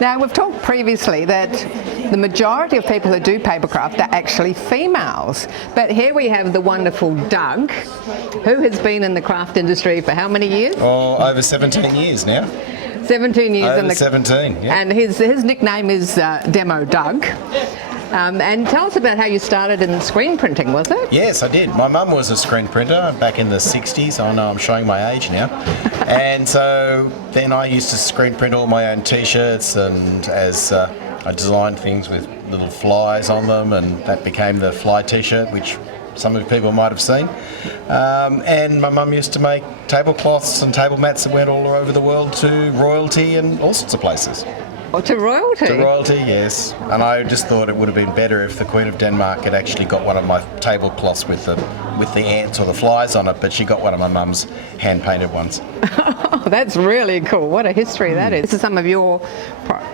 Now, we've talked previously that the majority of people who do papercraft are actually females. But here we have the wonderful Doug, who has been in the craft industry for how many years? Oh, over 17 years now. 17 years over 17, yeah. And his nickname is Demo Doug. And tell us about how you started in screen printing, was it? Yes, I did. My mum was a screen printer back in the 60s. I know I'm showing my age now. And so then I used to screen print all my own t-shirts, and as I designed things with little flies on them, and that became the fly t-shirt, which some of the people might have seen. And my mum used to make tablecloths and table mats that went all over the world to royalty and all sorts of places. Oh, to royalty? To royalty, yes. And I just thought it would have been better if the Queen of Denmark had actually got one of my tablecloths with the ants or the flies on it, but she got one of my mum's hand-painted ones. Oh, that's really cool. What a history that is. This is some of your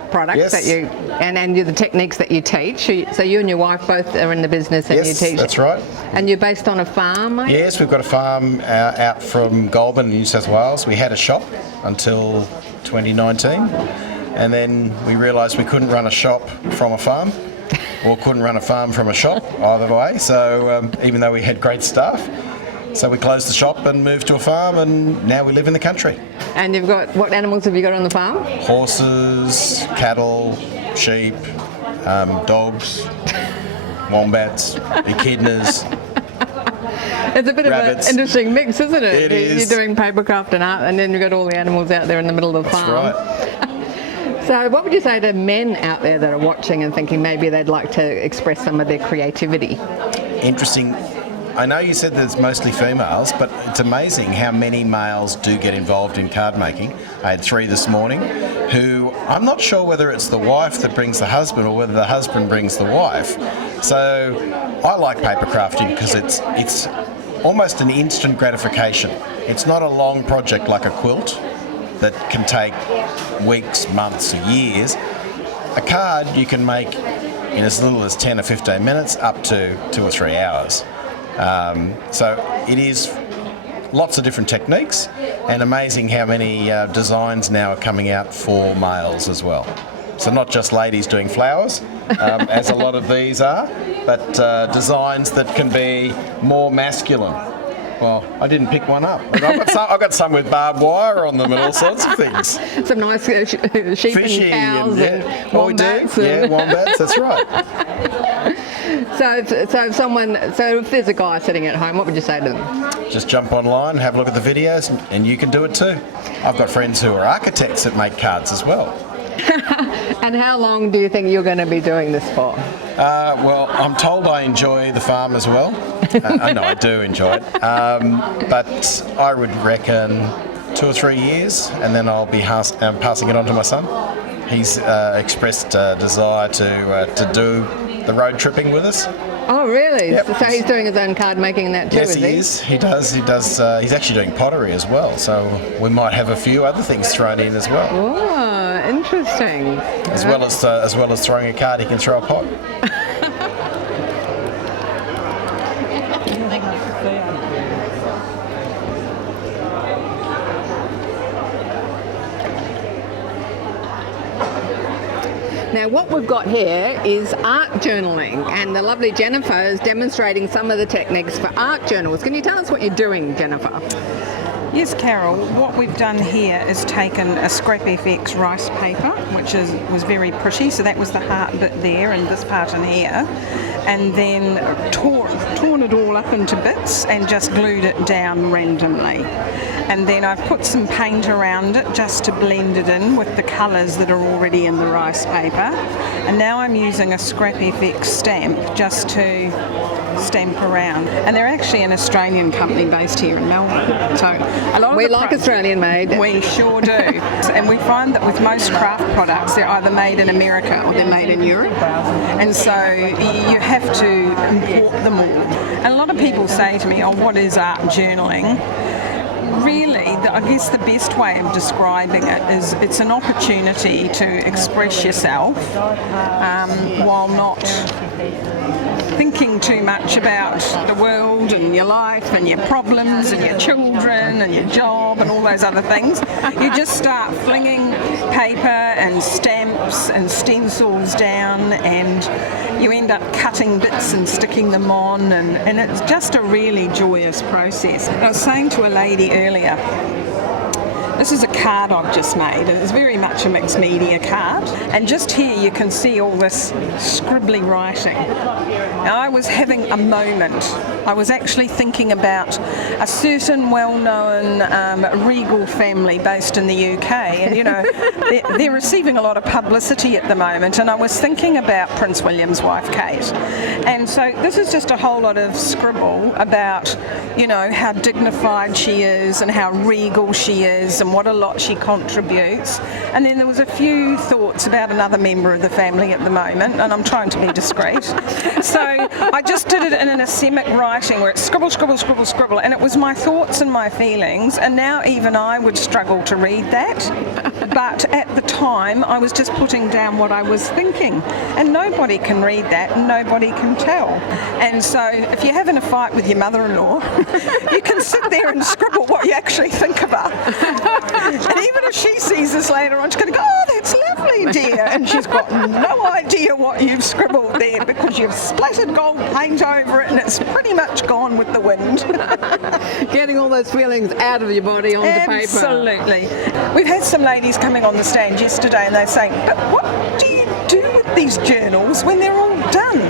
products, yes, that you and the techniques that you teach. So you and your wife both are in the business, and yes, you teach. That's right. And you're based on a farm, are you? Yes, we've got a farm out from Goulburn, New South Wales. We had a shop until 2019. And then we realised we couldn't run a shop from a farm, or couldn't run a farm from a shop, either way. So even though we had great staff, so we closed the shop and moved to a farm, and now we live in the country. And you've got, what animals have you got on the farm? Horses, cattle, sheep, dogs, wombats, echidnas. It's a bit rabbits. Of an interesting mix, isn't it? It is. You're doing papercraft and art, and then you've got all the animals out there in the middle of the farm. That's right. So what would you say to men out there that are watching and thinking maybe they'd like to express some of their creativity? Interesting. I know you said that it's mostly females, but it's amazing how many males do get involved in card making. I had 3 this morning who, I'm not sure whether it's the wife that brings the husband or whether the husband brings the wife. So I like paper crafting because it's almost an instant gratification. It's not a long project like a quilt that can take weeks, months, or years. A card you can make in as little as 10 or 15 minutes up to 2 or 3 hours. So it is lots of different techniques, and amazing how many designs now are coming out for males as well. So not just ladies doing flowers, as a lot of these are, but designs that can be more masculine. Well, I didn't pick one up. But I've got some with barbed wire on them and all sorts of things. Some nice sheep Fishy and cows and wombats. We do. Yeah, wombats, that's right. So if there's a guy sitting at home, what would you say to them? Just jump online, have a look at the videos, and you can do it too. I've got friends who are architects that make cards as well. And how long do you think you're going to be doing this for? Well, I'm told I enjoy the farm as well. I know I do enjoy it. But I would reckon 2 or 3 years, and then I'll be passing it on to my son. He's expressed a desire to do the road tripping with us. Oh, really? Yep. So he's doing his own card making and that too, yes, is he? Yes, he does. He does. He's actually doing pottery as well. So we might have a few other things thrown in as well. Oh, interesting. As well as throwing a card, he can throw a pot. Now what we've got here is art journaling, and the lovely Jennifer is demonstrating some of the techniques for art journals. Can you tell us what you're doing, Jennifer? Yes, Carol, what we've done here is taken a Scrap FX rice paper, which was very pretty, so that was the heart bit there and this part in here, and then torn it all up into bits and just glued it down randomly. And then I've put some paint around it just to blend it in with the colours that are already in the rice paper. And now I'm using a Scrap FX stamp just to stamp around. And they're actually an Australian company based here in Melbourne. So a lot of we like Australian made. We sure do. And we find that with most craft products, they're either made in America or they're made in Europe. And so you have to import them all. And a lot of people say to me, oh, what is art journaling? Really, I guess the best way of describing it is it's an opportunity to express yourself while not thinking too much about the world and your life and your problems and your children and your job and all those other things. You just start flinging paper and stamps and stencils down, and you end up cutting bits and sticking them on, and it's just a really joyous process. I was saying to a lady earlier, this is a card I've just made. It's very much a mixed media card, and just here you can see all this scribbly writing. Now, I was having a moment. I was actually thinking about a certain well-known regal family based in the UK, and you know they're receiving a lot of publicity at the moment, and I was thinking about Prince William's wife Kate. And so this is just a whole lot of scribble about, you know, how dignified she is and how regal she is and what a lot she contributes. And then there was a few thoughts about another member of the family at the moment, and I'm trying to be discreet. So I just did it in an asemic writing where it's scribble, scribble, scribble, scribble, and it was my thoughts and my feelings, and now even I would struggle to read that. But at the time I was just putting down what I was thinking, and nobody can read that and nobody can tell. And so if you're having a fight with your mother-in-law, you can sit there and scribble what you actually think of her. And even if she sees this later on, she's going to go, "Oh, that's lovely, dear," and she's got no idea what you've scribbled there because you've splattered gold paint over it and it's pretty much gone with the wind. Getting all those feelings out of your body onto paper. Absolutely. We've had some ladies coming on the stand yesterday and they're saying, "But what do you do with these journals when they're all done?"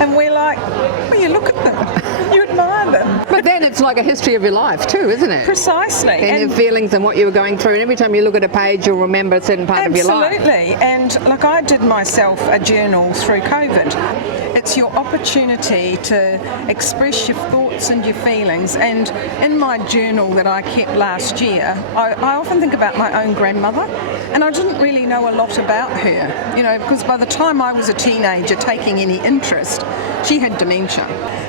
And we're like, "Well, you look at them, you admire them." But then it's like a history of your life too, isn't it? Precisely. And your feelings and what you were going through, and every time you look at a page you'll remember a certain part of your life. Absolutely. And look, I did myself a journal through COVID. It's your opportunity to express your thoughts and your feelings. And in my journal that I kept last year, I often think about my own grandmother, and I didn't really know a lot about her, you know, because by the time I was a teenager taking any interest, she had dementia.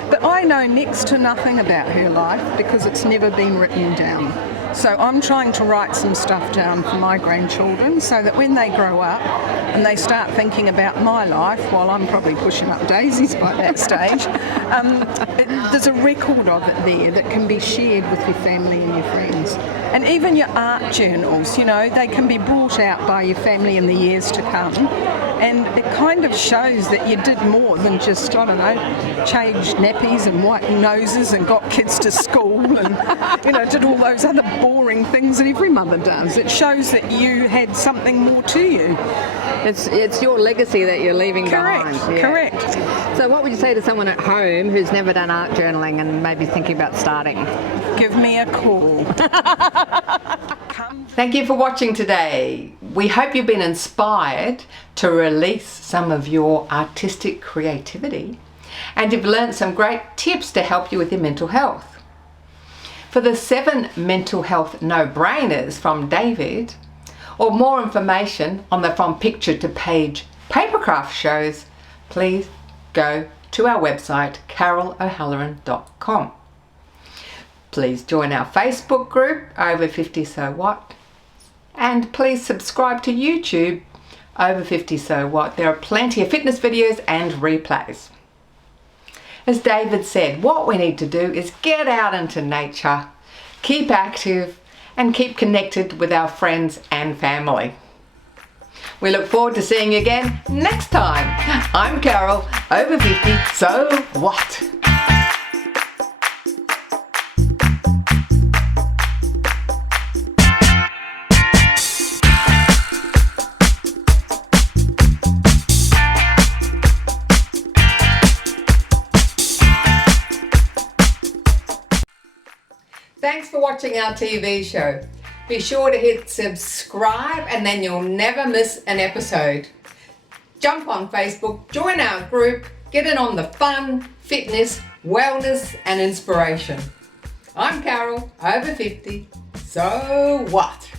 But I know next to nothing about her life because it's never been written down. So I'm trying to write some stuff down for my grandchildren so that when they grow up and they start thinking about my life, while I'm probably pushing up daisies by that stage, there's a record of it there that can be shared with your family and your friends. And even your art journals, you know, they can be brought out by your family in the years to come. And it kind of shows that you did more than just, I don't know, changed nappies and whitened noses and got kids to school and, you know, did all those other boring things that every mother does. It shows that you had something more to you. It's your legacy that you're leaving behind. Yeah. Correct. So what would you say to someone at home who's never done art journaling and maybe thinking about starting? Give me a call. Thank you for watching today. We hope you've been inspired to release some of your artistic creativity, and you've learned some great tips to help you with your mental health. For the 7 mental health no-brainers from David, or more information on the From Picture to Page Papercraft shows, please go to our website carolohalloran.com. Please join our Facebook group, Over 50 So What, and please subscribe to YouTube, Over 50 So What. There are plenty of fitness videos and replays. As David said, what we need to do is get out into nature, keep active, and keep connected with our friends and family. We look forward to seeing you again next time. I'm Carol, Over 50 So What? Thanks for watching our TV show. Be sure to hit subscribe and then you'll never miss an episode. Jump on Facebook, join our group, get in on the fun, fitness, wellness and inspiration. I'm Carol, Over 50. So what?